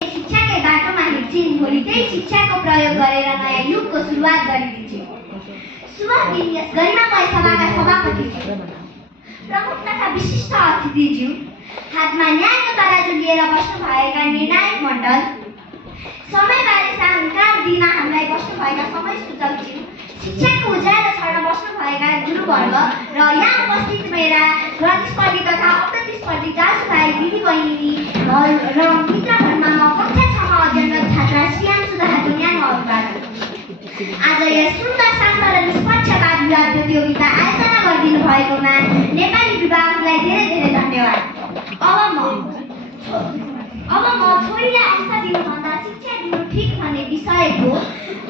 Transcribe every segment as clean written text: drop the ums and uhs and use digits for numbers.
शिक्षाकै बाटोमा हिँड्छिन्, भोलि त्यही शिक्षाको प्रयोग गरेर नयाँ युगको सुरुवात गरिदिन्छन्। शुभ दिन यस गरिमामय सभाका सभापतिज्यू, प्रमुख तथा विशिष्ट अतिथिज्यू, हातमा न्यायको तराजु लिएर बस्नुभएका निर्णायक मण्डल, समयबारे सानकार दिन हामीलाई बस्नुभएका समय सूचकज्यू, शिक्षाको उज्यालो छर्न बस्नुभएका गुरुवर्ग र यहाँ उपस्थित मेरा प्रतिस्पर्धी तथा अप्रतिस्पर्धी दाजुभाइ दिदीबहिनी र मित्रहरूमा म कक्षा 6 मा अध्ययनरत छात्रा श्रीयान्सु दाहाल न्यानहरूबाट आज यस सुन्दर शान्त र निष्पक्षपात विवाद प्रतियोगिता आयोजना गरिदिनु भएकोमा नेपाली विभागलाई धेरै धेरै धन्यवाद। अब म छोरीलाई अंश दिनुभन्दा शिक्षा दिनु ठिक भन्ने विषयको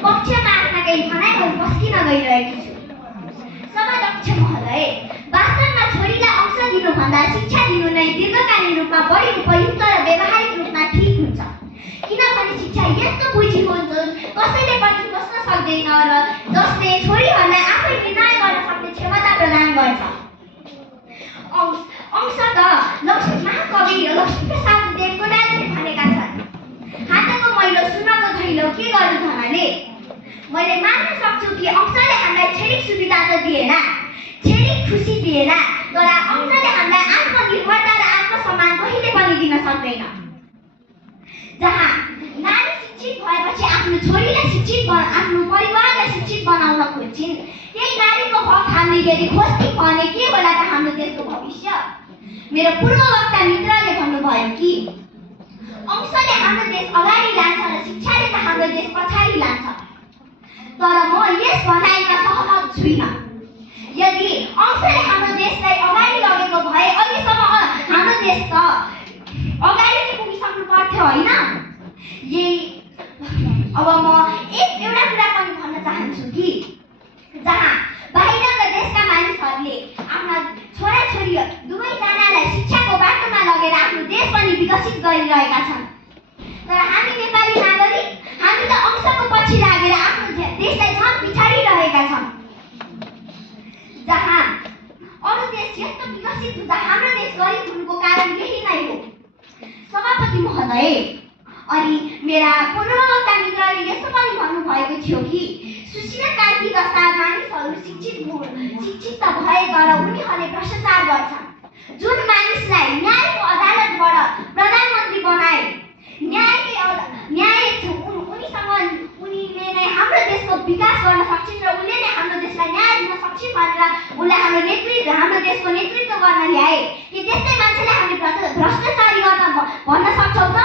पक्षमा आफ्ना केही भनाइहरू पस्किन गइरहेकी छु। सभाध्यक्ष महोदय, वास्तवमा छोरीलाई अंश दिनुभन्दा शिक्षा दिनु नै दीर्घकालीन रूपमा बढी उपयुक्त र व्यावहारिक रूपमा ठिक हुन्छ, किनभने शिक्षा यस्तो पुँजी हो जुन कसैले पनि बस्न सक्दैन र जसले छोरीहरूलाई आफै निर्णय गर्न सक्ने क्षमता प्रदान गर्छ। अंश त महाकवि लक्ष्मीप्रसाद देवकोटाले भनेका छन्, हातको मैलो सुनको धैलो के गर्नु धनले। मैले मान्न सक्छु कि अंशले हामीलाई क्षणिक सुविधा त दिएन, क्षणिक खुसी दिएन, तर अंशले हामीलाई आत्मनिर्भरता र आत्मसम्मान कहिले पनि दिन सक्दैन। जहाँ नारी शिक्षित भएपछि आफ्नो छोरीलाई शिक्षित आफ्नो परिवारलाई शिक्षित बनाउन खोज्छिन्, त्यही नारीको हक हामीले यदि खोज्छौँ भने के होला त हाम्रो देशको भविष्य। मेरो पूर्ववक्ता मित्रले भन्नुभयो कि अंशले हाम्रो देश अगाडि लान्छ र शिक्षाले त हाम्रो देश पछाडि लान्छ, तर म यस भनाइमा सहमत छुइन। यदि अंशले हाम्रो देशलाई अगाडि लगेको भए अहिलेसम्म हाम्रो देश त अगाडि नै पुगिसक्नु पर्थ्यो होइन। अब म एउटा कुरा पनि भन्न चाहन्छु कि जहाँ बाहिरका देशका मानिसहरूले आफ्ना छोराछोरी दुवैजनालाई शिक्षाको बाटोमा लगेर आफ्नो देश पनि विकसित गरिरहेका छन्, तर हामी नेपाली नागरिक हामी त अंशको पछि लागेर आफ्नो देशलाई झन् पिछाडिरहेका छौँ। जहाँ अरू देश यस्तो विकसित हुन्छ, हाम्रो देश गरिब हुनुको कारण यही नै हो। सभापति महोदय, अनि मेरा पूर्ववक्ता मित्रले यस्तो पनि भन्नुभएको थियो कि सुशीला कार्की जस्ता मानिसहरू शिक्षित त भए तर उनीहरूले भ्रष्टाचार गर्छन्। जुन मानिसलाई न्यायको अदालतबाट प्रधानमन्त्री बनाए, उनीले नै हाम्रो देशको विकास गर्न सक्छन् र उनले नै हाम्रो देशलाई न्याय दिन सक्छन् भनेर उनलाई हाम्रो देशको नेतृत्व गर्न ल्याए। कि त्यस्तै मान्छेलाई हामी भ्रष्टाचारी गर्न भन्न सक्छौँ त?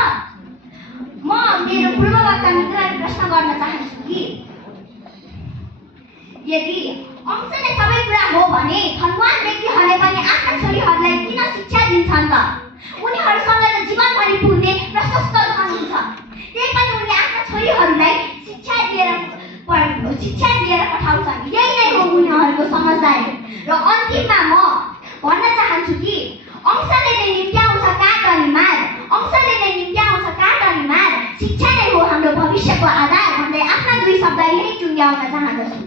म मेरो पूर्ववक्ता मित्रलाई प्रश्न गर्न चाहन्छु कि यदि अंशले सबै कुरा हो भने धनवान व्यक्तिहरूले पनि आफ्ना छोरीहरूलाई किन शिक्षा दिन्छन् त? उनीहरूसँग त जीवनभरि पुग्ने प्रशस्त धन हुन्छ, त्यही पनि उनले आफ्ना छोरीहरूलाई शिक्षा दिएर पठाउँछन्। यही नै हो उनीहरूको समझदारी। र अन्तिममा म भन्न चाहन्छु कि अंशले नै निम्त्याउँछ काट अनि मार, अंशले नै निम्त्याउँछ काट अनि मार, शिक्षा नै हो हाम्रो भविष्यको आधार भन्दै आफ्ना दुई शब्द यही टुङ्ग्याउन चाहन्छु।